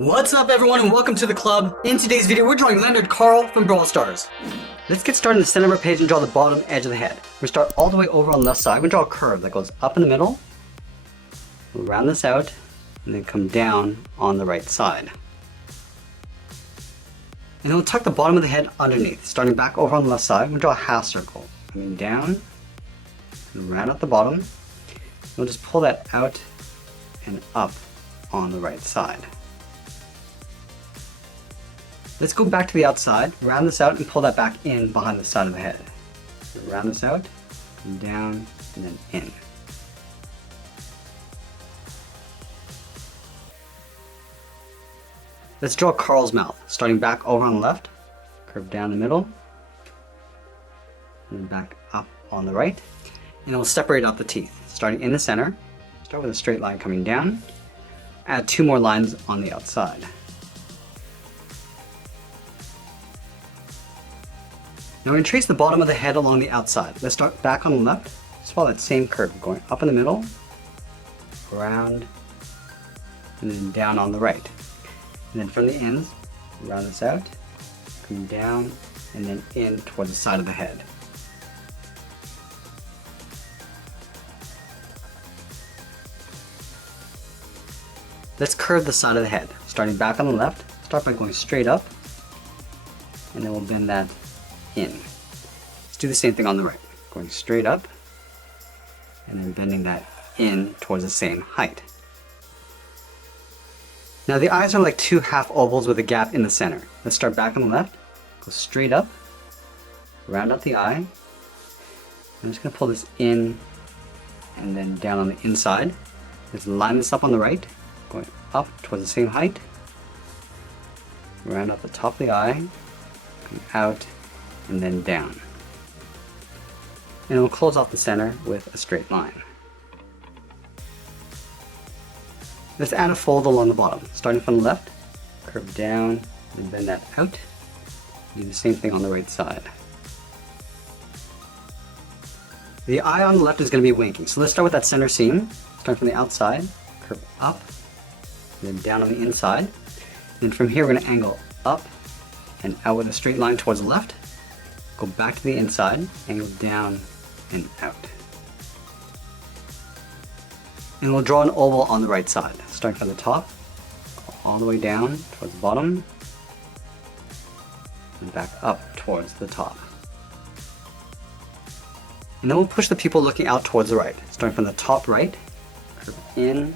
What's up everyone and welcome to the club. In today's video we're drawing Leonard Carl from Brawl Stars. Let's get started in the center of our page and draw the bottom edge of the head. We're going to start all the way over on the left side. We're going to draw a curve that goes up in the middle, we'll round this out, and then come down on the right side. And then we'll tuck the bottom of the head underneath. Starting back over on the left side, we'll draw a half circle. Coming down, and round out the bottom. We'll just pull that out and up on the right side. Let's go back to the outside, round this out and pull that back in behind the side of the head. So round this out, and down, and then in. Let's draw Carl's mouth, starting back over on the left, curve down the middle, and then back up on the right. And then we'll separate out the teeth, starting in the center. Start with a straight line coming down, add two more lines on the outside. Now we're going to trace the bottom of the head along the outside. Let's start back on the left. Just follow that same curve, going up in the middle, around, and then down on the right. And then from the ends, round this out, come down, and then in towards the side of the head. Let's curve the side of the head. Starting back on the left, start by going straight up, and then we'll bend that in. Let's do the same thing on the right. Going straight up and then bending that in towards the same height. Now the eyes are like two half ovals with a gap in the center. Let's start back on the left, go straight up, round out the eye. I'm just going to pull this in and then down on the inside. Let's line this up on the right, going up towards the same height. Round out the top of the eye, come out, and then down. And we'll close off the center with a straight line. Let's add a fold along the bottom. Starting from the left, curve down and bend that out. Do the same thing on the right side. The eye on the left is going to be winking, so let's start with that center seam. Start from the outside, curve up, and then down on the inside. And then from here we're going to angle up and out with a straight line towards the left. Go back to the inside, angle down and out. And we'll draw an oval on the right side. Starting from the top, go all the way down towards the bottom, and back up towards the top. And then we'll push the pupil looking out towards the right. Starting from the top right, curve in,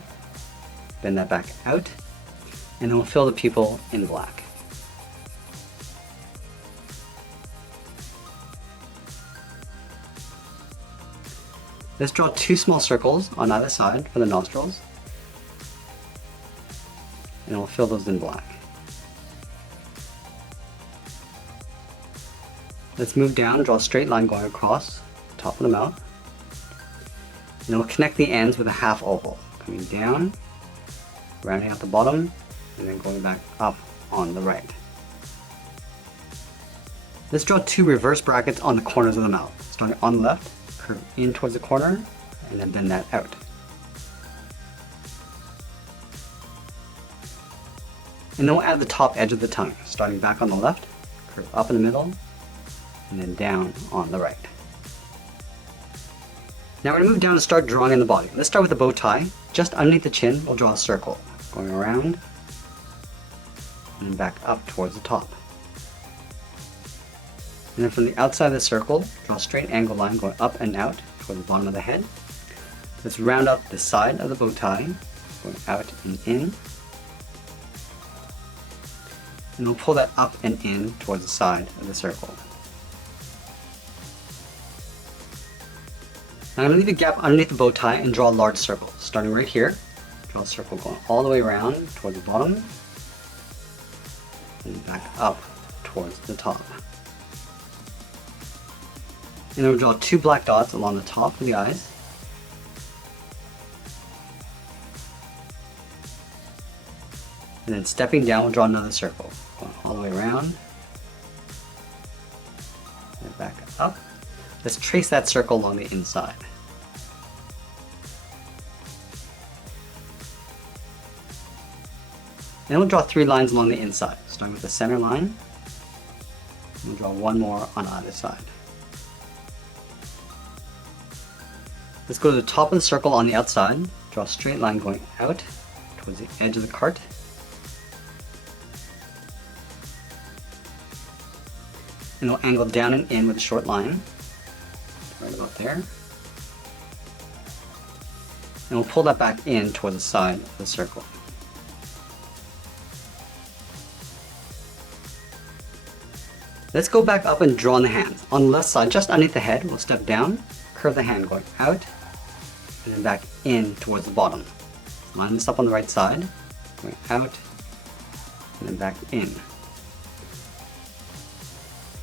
bend that back out, and then we'll fill the pupil in black. Let's draw two small circles on either side for the nostrils, and we'll fill those in black. Let's move down and draw a straight line going across the top of the mouth, and we'll connect the ends with a half oval, coming down, rounding out the bottom, and then going back up on the right. Let's draw two reverse brackets on the corners of the mouth, starting on the left, curve in towards the corner, and then bend that out. And then we'll add the top edge of the tongue, starting back on the left, curve up in the middle, and then down on the right. Now we're going to move down and start drawing in the body. Let's start with the bow tie. Just underneath the chin, we'll draw a circle, going around, and then back up towards the top. And then from the outside of the circle, draw a straight angle line going up and out toward the bottom of the head. Let's round up the side of the bow tie, going out and in. And we'll pull that up and in towards the side of the circle. Now I'm going to leave a gap underneath the bow tie and draw a large circle. Starting right here, draw a circle going all the way around towards the bottom, and back up towards the top. And then we'll draw two black dots along the top of the eyes. And then stepping down, we'll draw another circle, going all the way around, and back up. Let's trace that circle along the inside. And we'll draw 3 lines along the inside, starting with the center line. We'll draw 1 more on either side. Let's go to the top of the circle on the outside, draw a straight line going out towards the edge of the cart. And we'll angle down and in with a short line, right about there. And we'll pull that back in towards the side of the circle. Let's go back up and draw on the hands. On the left side, just underneath the head, we'll step down, curve the hand going out, and then back in towards the bottom. Line this up on the right side, going out, and then back in.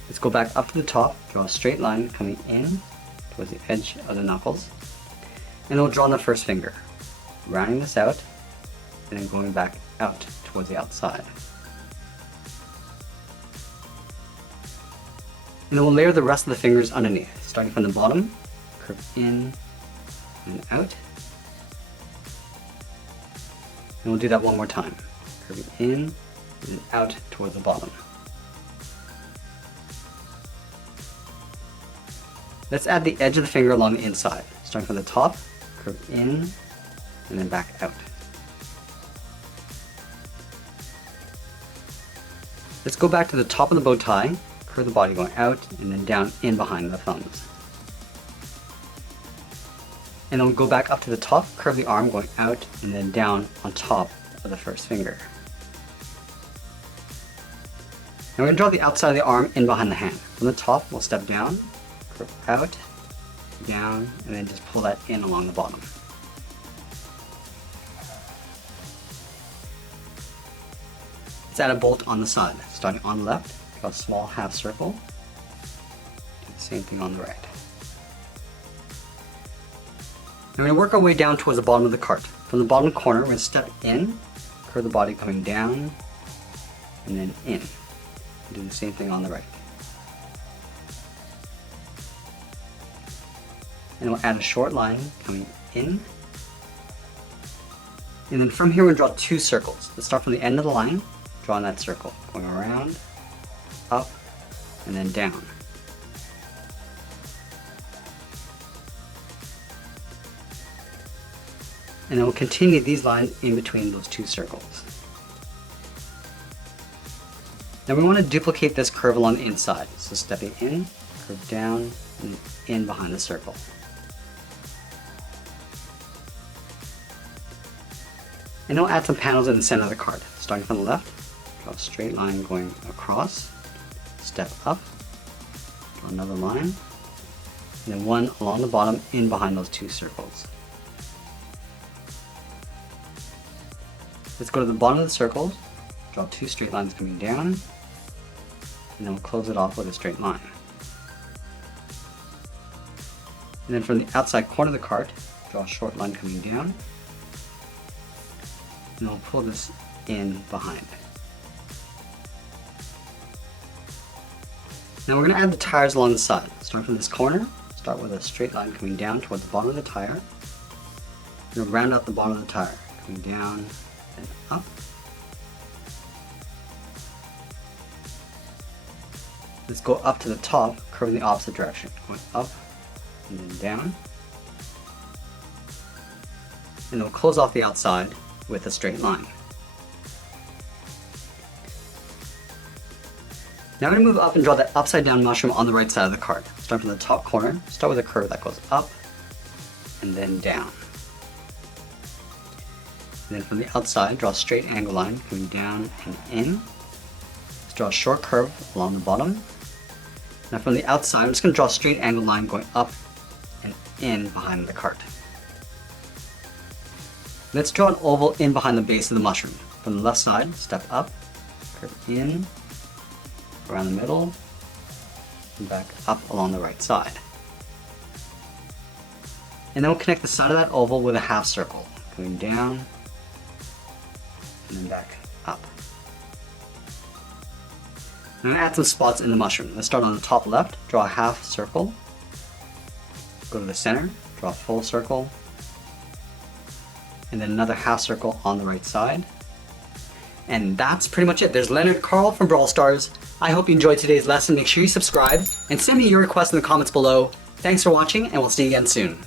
Let's go back up to the top, draw a straight line coming in towards the edge of the knuckles, and then we'll draw on the first finger, rounding this out, and then going back out towards the outside. And then we'll layer the rest of the fingers underneath, starting from the bottom, curve in and out. And we'll do that one more time, curving in and out towards the bottom. Let's add the edge of the finger along the inside, starting from the top, curve in and then back out. Let's go back to the top of the bow tie, curve the body going out and then down in behind the thumbs. And then we'll go back up to the top, curve the arm going out and then down on top of the first finger. And we're going to draw the outside of the arm in behind the hand. From the top, we'll step down, curve out, down, and then just pull that in along the bottom. Let's add a bolt on the side, starting on the left. Draw a small half circle. Do the same thing on the right. And we're going to work our way down towards the bottom of the cart. From the bottom corner, we're going to step in, curve the body coming down, and then in. Do the same thing on the right. And we'll add a short line coming in. And then from here, we'll draw 2 circles. Let's start from the end of the line, draw in that circle, going around, up, and then down. And then we'll continue these lines in between those 2 circles. Now we want to duplicate this curve along the inside. So stepping in, curve down, and in behind the circle. And we'll add some panels in the center of the card. Starting from the left, draw a straight line going across, step up, draw another line, and then one along the bottom in behind those 2 circles. Let's go to the bottom of the circles, draw 2 straight lines coming down, and then we'll close it off with a straight line. And then from the outside corner of the cart, draw a short line coming down, and we'll pull this in behind. Now we're going to add the tires along the side. Starting from this corner, start with a straight line coming down towards the bottom of the tire. We're going to round out the bottom of the tire, coming down and up. Let's go up to the top, curving the opposite direction, going up and then down. And then we'll close off the outside with a straight line. Now I'm going to move up and draw that upside down mushroom on the right side of the card. Start from the top corner, start with a curve that goes up and then down. And then from the outside, draw a straight angle line coming down and in. Let's draw a short curve along the bottom. Now from the outside, I'm just going to draw a straight angle line going up and in behind the cart. Let's draw an oval in behind the base of the mushroom. From the left side, step up, curve in, around the middle, and back up along the right side. And then we'll connect the side of that oval with a half circle, going down, and then back up. I'm going to add some spots in the mushroom. Let's start on the top left, draw a half circle, go to the center, draw a full circle, and then another half circle on the right side. And that's pretty much it. There's Leonard Carl from Brawl Stars. I hope you enjoyed today's lesson. Make sure you subscribe and send me your requests in the comments below. Thanks for watching, and we'll see you again soon.